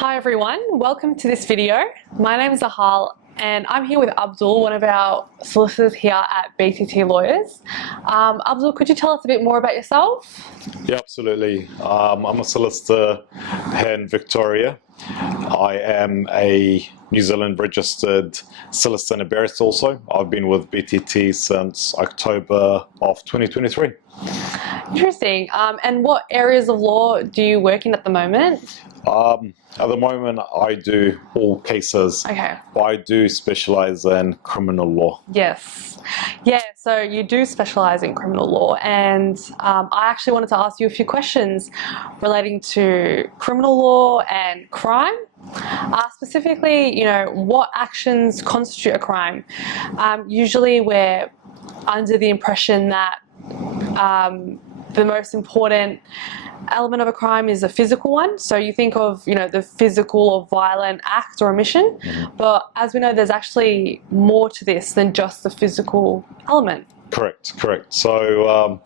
Hi everyone, welcome to this video. My name is Ahal and I'm here with Abdul, one of our solicitors here at BTT Lawyers. Abdul, could you tell us a bit more about yourself? Yeah, absolutely. I'm a solicitor here in Victoria. I am a New Zealand registered solicitor and a barrister also. I've been with BTT since October of 2023. Interesting. And what areas of law do you work in at the moment? At the moment, I do all cases. Okay. But I do specialize in criminal law. Yes. Yeah, so you do specialize in criminal law, and I actually wanted to ask you a few questions relating to criminal law and crime. Specifically, what actions constitute a crime? Usually we're under the impression that the most important element of a crime is a physical one. So you think of, the physical or violent act or omission. But as we know, there's actually more to this than just the physical element. Correct. So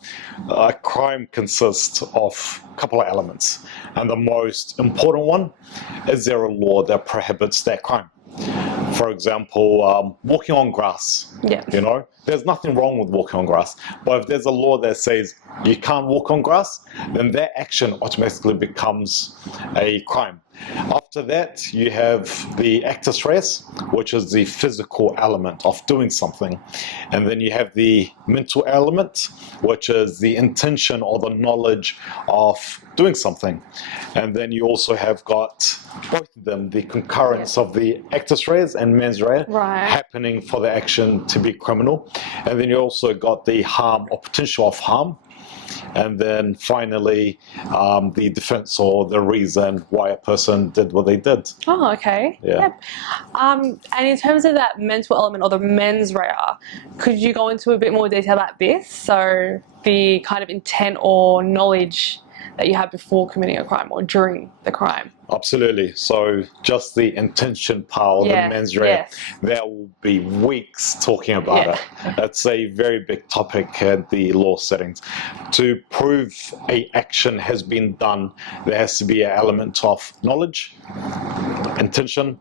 a crime consists of a couple of elements. And the most important one is there a law that prohibits that crime? For example, walking on grass. Yeah. There's nothing wrong with walking on grass. But if there's a law that says you can't walk on grass, then that action automatically becomes a crime. After that, you have the actus reus, which is the physical element of doing something. And then you have the mental element, which is the intention or the knowledge of doing something. And then you also have got both of them, the concurrence of the actus reus and mens rea happening for the action to be criminal. And then you also got the harm or potential of harm. And then finally, the defense or the reason why a person did what they did. Oh, okay. Yeah. Yep. And in terms of that mental element or the mens rea, could you go into a bit more detail about this? So the kind of intent or knowledge that you have before committing a crime or during the crime. Absolutely. So just the intention part, the mens rea, there will be weeks talking about it. It's a very big topic at the law settings. To prove a action has been done, there has to be an element of knowledge, intention,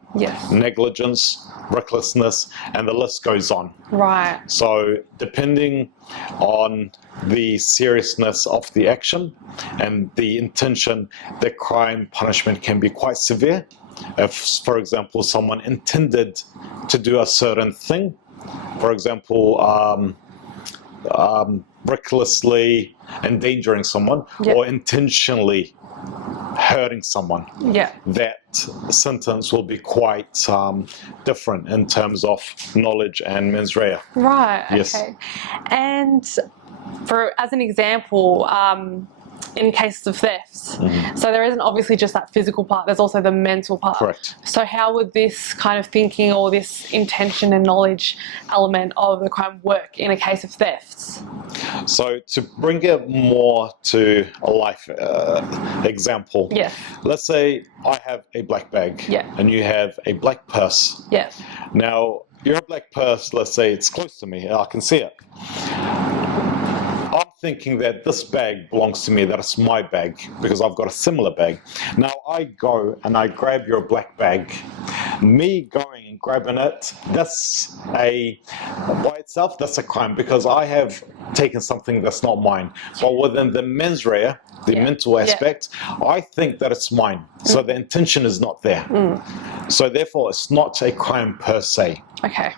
negligence, recklessness, and the list goes on. Right. So depending on the seriousness of the action and the intention, the crime punishment can be quite severe. If, for example, someone intended to do a certain thing, for example, recklessly endangering someone or intentionally hurting someone, that sentence will be quite different in terms of knowledge and mens rea. Right, yes. Okay. And as an example, in cases of thefts, so there isn't obviously just that physical part, there's also the mental part. Correct. So how would this kind of thinking or this intention and knowledge element of the crime work in a case of thefts? So to bring it more to a life example, let's say I have a black bag and you have a black purse. Now, your black purse, let's say it's close to me, I can see it. I'm thinking that this bag belongs to me, that it's my bag, because I've got a similar bag. Now I go and I grab your black bag. Me going and grabbing it, that's by itself, that's a crime, because I have taken something that's not mine. But within the mens rea, the mental aspect, I think that it's mine. So the intention is not there. So therefore, it's not a crime per se. Okay.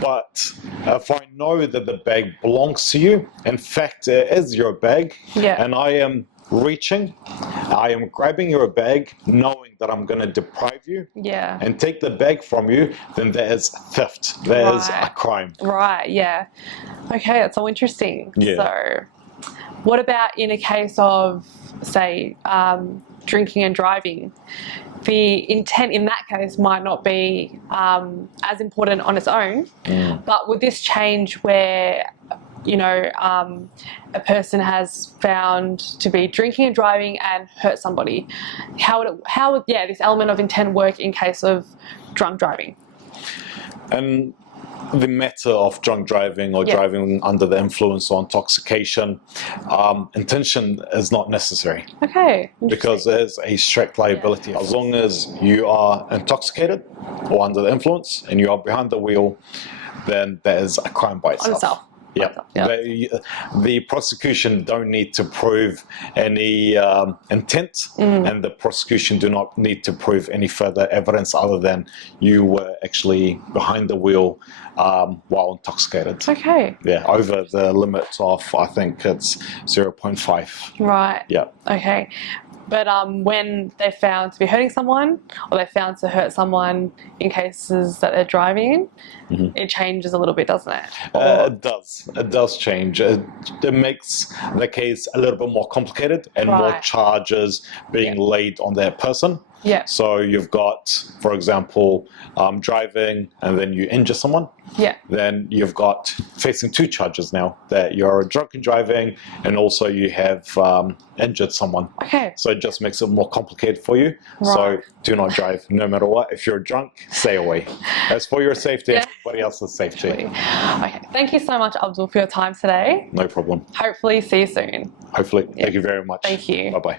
But if I know that the bag belongs to you, in fact it is your bag, and I am reaching, I am grabbing your bag knowing that I'm going to deprive you and take the bag from you, then that is theft. That is a crime. Right, Okay, that's so interesting. Yeah. So what about in a case of, say, drinking and driving? The intent in that case might not be as important on its own, but would this change where, a person has found to be drinking and driving and hurt somebody? How would this element of intent work in case of drunk driving? And the matter of drunk driving or Yeah. driving under the influence or intoxication, intention is not necessary. Okay. Because there's a strict liability. As long as you are intoxicated or under the influence and you are behind the wheel, then that is a crime by itself. itself. Yeah. Yeah. The prosecution don't need to prove any intent, and the prosecution do not need to prove any further evidence other than you were actually behind the wheel while intoxicated. Okay. Yeah, over the limit of, I think it's 0.5. Right. Yeah. Okay. But when they're found to be hurting someone, or they're found to hurt someone in cases that they're driving, it changes a little bit, doesn't it? It does. It does change. It makes the case a little bit more complicated and more Right. charges being laid on that person. Yeah. So you've got, for example, driving and then you injure someone. Yeah. Then you've got facing 2 charges now, that you're drunken driving and also you have injured someone. Okay. So it just makes it more complicated for you. So Right. do not drive no matter what. If you're drunk, stay away. As for your safety, Yeah. everybody else's safety. Okay. Thank you so much, Abdul, for your time today. No problem. Hopefully see you soon. Hopefully. Thank you very much. Thank you. Bye-bye.